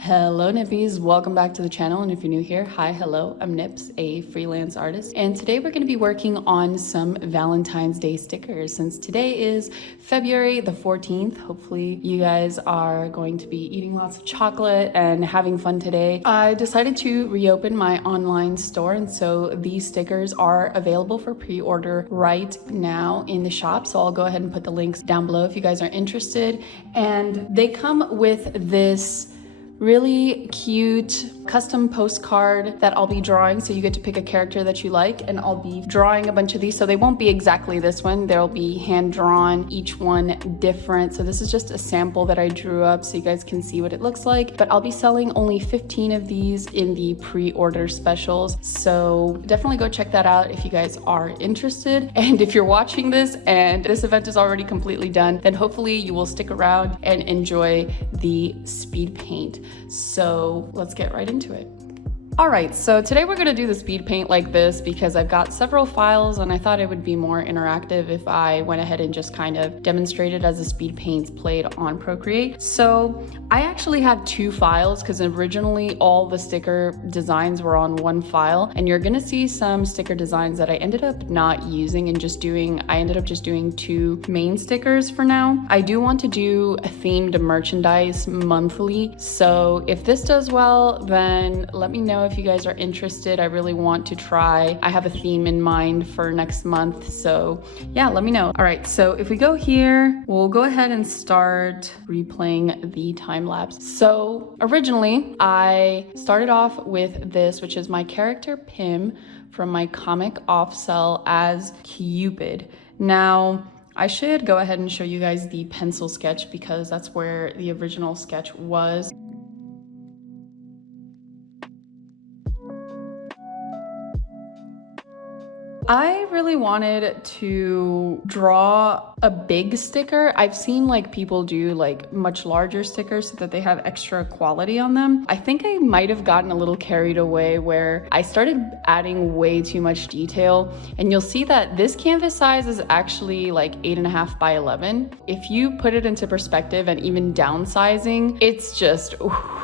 Hello Nippies, welcome back to the channel, and if you're new here, hi, hello, I'm Nips, a freelance artist, and today we're going to be working on some Valentine's Day stickers. Since today is February the 14th, hopefully you guys are going to be eating lots of chocolate and having fun today. I decided to reopen my online store, and so these stickers are available for pre-order right now in the shop, so I'll go ahead and put the links down below if you guys are interested. And they come with this really cute custom postcard that I'll be drawing, so you get to pick a character that you like, and I'll be drawing a bunch of these, so they won't be exactly this one. They'll be hand drawn, each one different. So this is just a sample that I drew up so you guys can see what it looks like, but I'll be selling only 15 of these in the pre-order specials, so definitely go check that out if you guys are interested. And if you're watching this and this event is already completely done, then hopefully you will stick around and enjoy the speed paint. So let's get right into it. All right, so today we're gonna do the speed paint like this because I've got several files and I thought it would be more interactive if I went ahead and just kind of demonstrated as the speed paints played on Procreate. So I actually had two files because originally all the sticker designs were on one file, and you're gonna see some sticker designs that I ended up not using and I ended up just doing two main stickers for now. I do want to do a themed merchandise monthly, so if this does well, then let me know if you guys are interested. I really want to try. I have a theme in mind for next month, so yeah, let me know. All right, so if we go here, we'll go ahead and start replaying the time lapse. So originally I started off with this, which is my character Pim from my comic OFFcell as Cupid. Now I should go ahead and show you guys the pencil sketch because that's where the original sketch was. I really wanted to draw a big sticker. I've seen like people do like much larger stickers so that they have extra quality on them. I think I might have gotten a little carried away where I started adding way too much detail, and you'll see that this canvas size is actually like 8.5 by 11. If you put it into perspective and even downsizing, it's just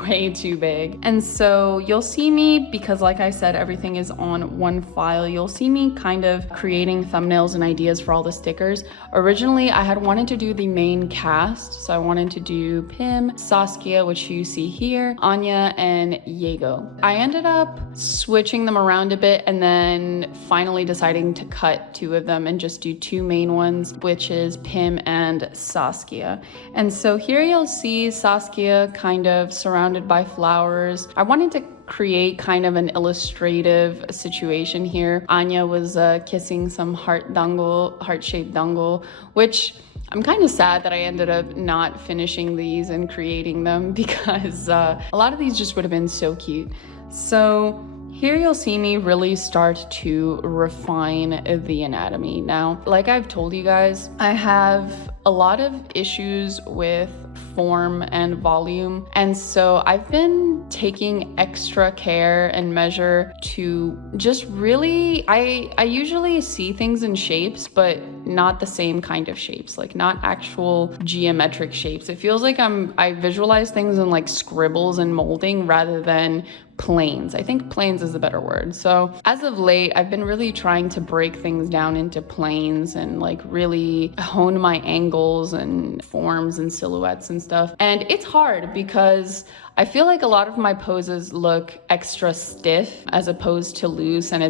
way too big. And so you'll see me, because like I said, everything is on one file, you'll see me kind of creating thumbnails and ideas for all the stickers. Originally, I had wanted to do the main cast, so I wanted to do Pim, Saskia, which you see here, Anya, and Diego. I ended up switching them around a bit and then finally deciding to cut two of them and just do two main ones, which is Pim and Saskia. And so here you'll see Saskia kind of surrounded by flowers. I wanted to create kind of an illustrative situation here. Anya was kissing some heart-shaped dangle, which I'm kind of sad that I ended up not finishing these and creating them because a lot of these just would have been so cute. So here you'll see me really start to refine the anatomy. Now, like I've told you guys, I have a lot of issues with form and volume, and so I've been taking extra care and measure to just really, I usually see things in shapes, but not the same kind of shapes, like not actual geometric shapes. It feels like I visualize things in like scribbles and molding rather than planes. I think planes is a better word. So as of late, I've been really trying to break things down into planes and like really hone my angles and forms and silhouettes and stuff. And it's hard because I feel like a lot of my poses look extra stiff as opposed to loose. And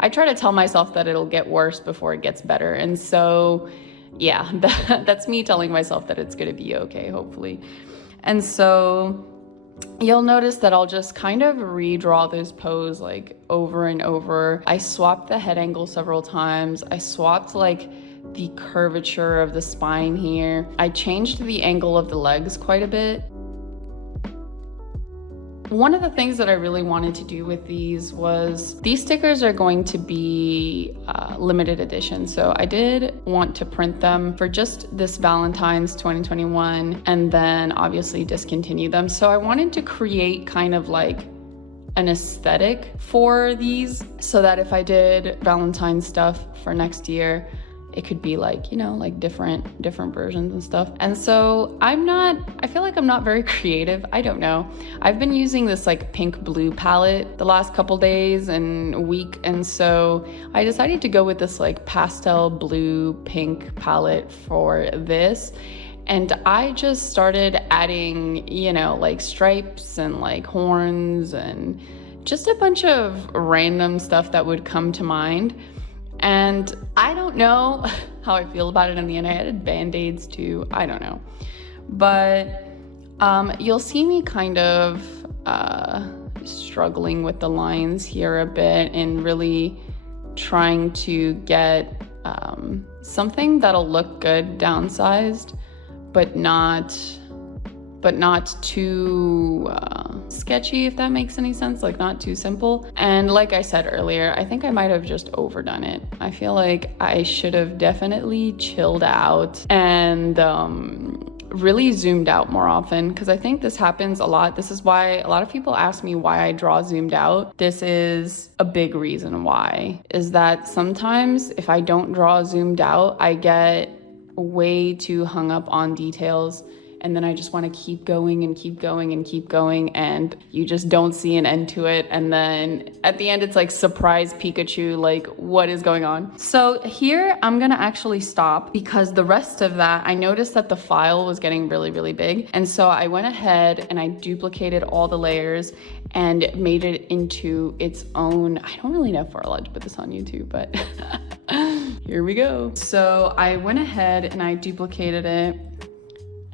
I try to tell myself that it'll get worse before it gets better. And so yeah, that's me telling myself that it's gonna be okay, hopefully. And so you'll notice that I'll just kind of redraw this pose like over and over. I swapped the head angle several times. I swapped like the curvature of the spine here. I changed the angle of the legs quite a bit. One of the things that I really wanted to do with these was, these stickers are going to be limited edition. So I did want to print them for just this Valentine's 2021 and then obviously discontinue them. So I wanted to create kind of like an aesthetic for these so that if I did Valentine stuff for next year, it could be like, you know, like different versions and stuff. And so I feel like I'm not very creative. I don't know. I've been using this like pink blue palette the last couple days and week. And so I decided to go with this like pastel blue pink palette for this. And I just started adding, you know, like stripes and like horns and just a bunch of random stuff that would come to mind. And I don't know how I feel about it in the end. I added band-aids too. I don't know. But you'll see me kind of struggling with the lines here a bit and really trying to get something that'll look good downsized, but not too sketchy, if that makes any sense, like not too simple. And like I said earlier, I think I might have just overdone it. I feel like I should have definitely chilled out and really zoomed out more often, because I think this happens a lot. This is why a lot of people ask me why I draw zoomed out. This is a big reason why, is that sometimes if I don't draw zoomed out, I get way too hung up on details, and then I just want to keep going and keep going and keep going, and you just don't see an end to it. And then at the end, it's like surprise Pikachu, like what is going on? So here I'm gonna actually stop, because the rest of that, I noticed that the file was getting really, really big. And so I went ahead and I duplicated all the layers and made it into its own, I don't really know if we're allowed to put this on YouTube, but here we go. So I went ahead and I duplicated it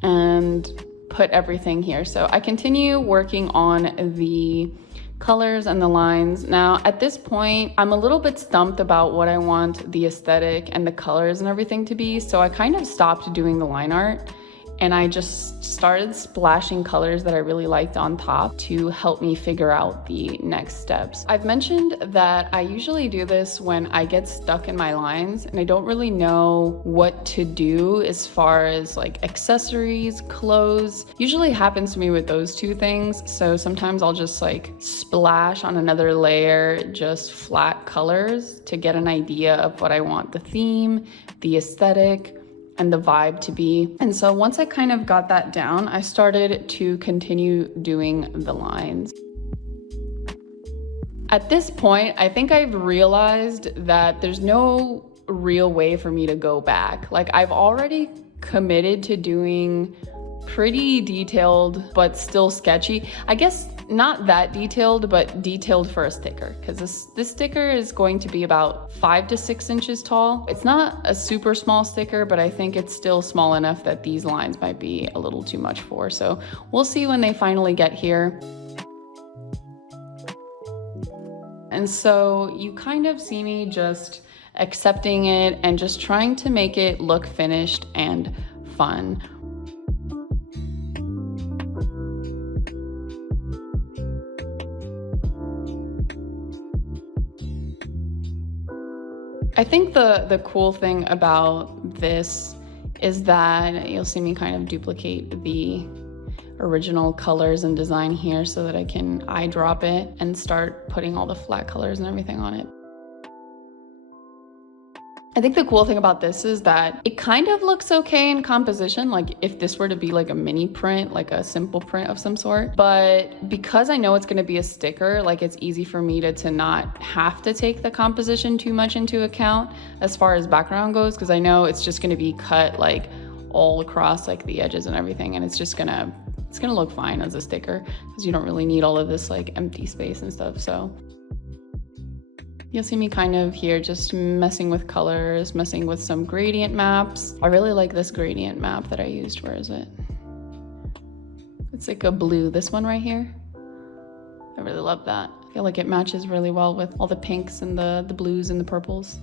and put everything here. So I continue working on the colors and the lines. Now at this point, I'm a little bit stumped about what I want the aesthetic and the colors and everything to be. So I kind of stopped doing the line art and I just started splashing colors that I really liked on top to help me figure out the next steps. I've mentioned that I usually do this when I get stuck in my lines and I don't really know what to do as far as like accessories, clothes. Usually happens to me with those two things. So sometimes I'll just like splash on another layer, just flat colors to get an idea of what I want the theme, the aesthetic, and the vibe to be. And so once I kind of got that down, I started to continue doing the lines. At this point, I think I've realized that there's no real way for me to go back. Like I've already committed to doing pretty detailed, but still sketchy. I guess not that detailed, but detailed for a sticker, because this sticker is going to be about 5 to 6 inches tall. It's not a super small sticker, but I think it's still small enough that these lines might be a little too much for. So we'll see when they finally get here. And so you kind of see me just accepting it and just trying to make it look finished and fun. I think the cool thing about this is that you'll see me kind of duplicate the original colors and design here so that I can eyedrop it and start putting all the flat colors and everything on it. I think the cool thing about this is that it kind of looks okay in composition, like if this were to be like a mini print, like a simple print of some sort. But because I know it's gonna be a sticker, like it's easy for me to not have to take the composition too much into account as far as background goes, because I know it's just gonna be cut like all across like the edges and everything, and it's gonna look fine as a sticker because you don't really need all of this like empty space and stuff. So you'll see me kind of here just messing with colors, messing with some gradient maps. I really like this gradient map that I used. Where is it? It's like a blue, this one right here. I really love that. I feel like it matches really well with all the pinks and the blues and the purples.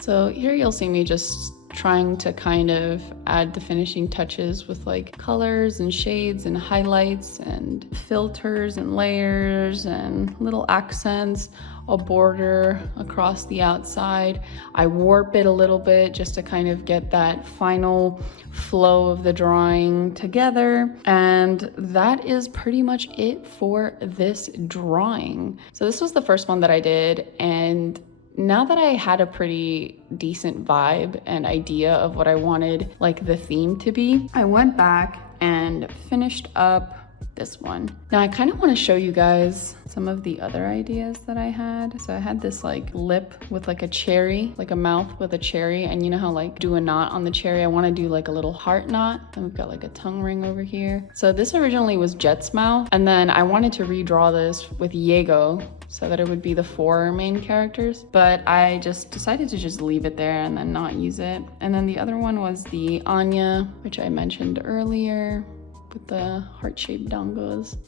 So here you'll see me just trying to kind of add the finishing touches with like colors and shades and highlights and filters and layers and little accents, a border across the outside. I warp it a little bit just to kind of get that final flow of the drawing together. And that is pretty much it for this drawing. So this was the first one that I did, and now that I had a pretty decent vibe and idea of what I wanted like the theme to be, I went back and finished up this one. Now I kind of want to show you guys some of the other ideas that I had. So I had this like lip with like a cherry, like a mouth with a cherry, and you know how like do a knot on the cherry? I want to do like a little heart knot, and we've got like a tongue ring over here. So this originally was Jet's mouth, and then I wanted to redraw this with Diego so that it would be the 4 main characters, but I just decided to just leave it there and then not use it. And then the other one was the Anya, which I mentioned earlier, with the heart-shaped dongos.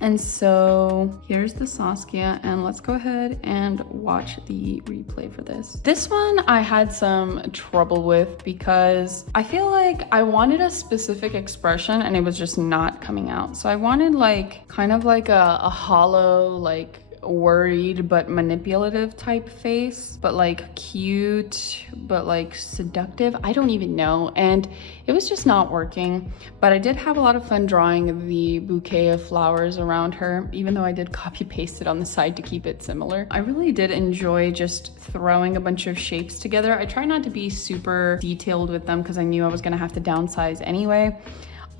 And so here's the Saskia, and let's go ahead and watch the replay for this. This one I had some trouble with because I feel like I wanted a specific expression and it was just not coming out. So I wanted like kind of like a hollow, like worried but manipulative type face, but like cute but like seductive. I don't even know, and it was just not working. But I did have a lot of fun drawing the bouquet of flowers around her, even though I did copy paste it on the side to keep it similar. I really did enjoy just throwing a bunch of shapes together. I try not to be super detailed with them because I knew I was gonna have to downsize anyway.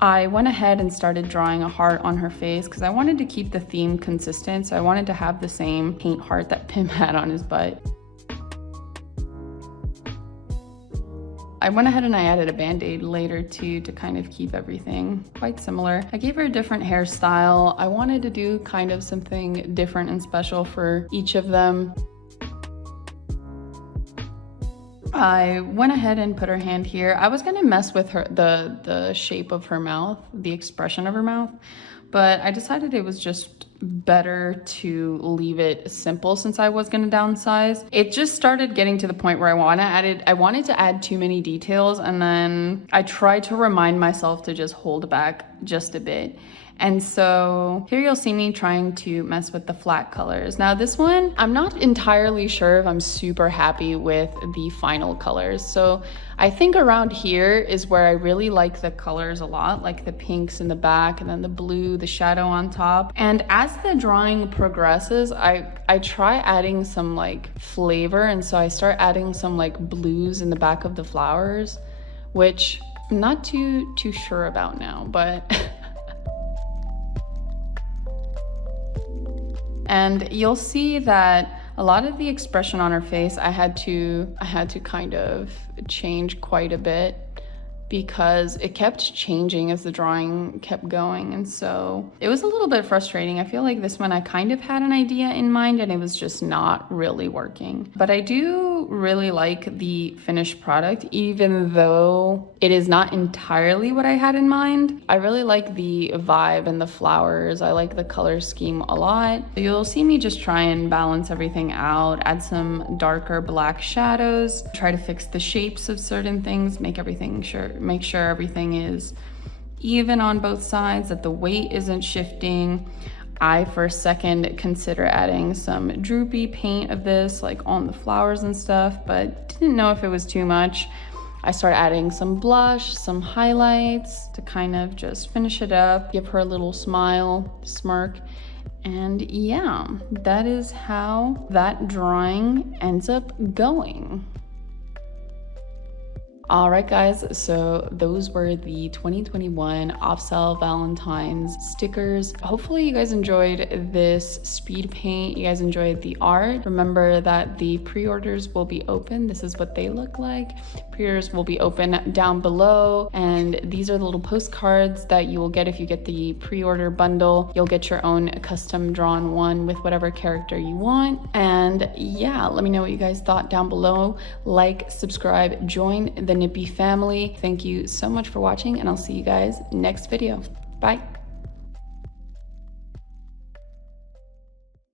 I went ahead and started drawing a heart on her face because I wanted to keep the theme consistent. So I wanted to have the same paint heart that Pim had on his butt. I went ahead and I added a band-aid later too to kind of keep everything quite similar. I gave her a different hairstyle. I wanted to do kind of something different and special for each of them. I went ahead and put her hand here. I was gonna mess with her, the shape of her mouth, the expression of her mouth, but I decided it was just better to leave it simple since I was gonna downsize. It just started getting to the point where I wanted to add too many details, and then I tried to remind myself to just hold back just a bit. And so here you'll see me trying to mess with the flat colors. Now this one, I'm not entirely sure if I'm super happy with the final colors. So I think around here is where I really like the colors a lot, like the pinks in the back and then the blue, the shadow on top. And as the drawing progresses, I try adding some like flavor. And so I start adding some like blues in the back of the flowers, which I'm not too sure about now, but and you'll see that a lot of the expression on her face, I had to kind of change quite a bit because it kept changing as the drawing kept going. And so it was a little bit frustrating. I feel like this one I kind of had an idea in mind and it was just not really working. But I do really like the finished product, even though it is not entirely what I had in mind. I really like the vibe and the flowers. I like the color scheme a lot. You'll see me just try and balance everything out, add some darker black shadows, try to fix the shapes of certain things, make sure everything is even on both sides, that the weight isn't shifting. I for a second consider adding some droopy paint of this like on the flowers and stuff, but didn't know if it was too much. I started adding some blush, some highlights to kind of just finish it up, give her a little smile, smirk. And yeah, that is how that drawing ends up going. All right, guys, so those were the 2021 OFFcell Valentine's stickers. Hopefully you guys enjoyed this speed paint. You guys enjoyed the art. Remember that the pre-orders will be open. This is what they look like. Pre-orders will be open down below. And these are the little postcards that you will get if you get the pre-order bundle. You'll get your own custom drawn one with whatever character you want. And yeah, let me know what you guys thought down below. Like, subscribe, join the Nippy family. Thank you so much for watching, and I'll see you guys next video. Bye.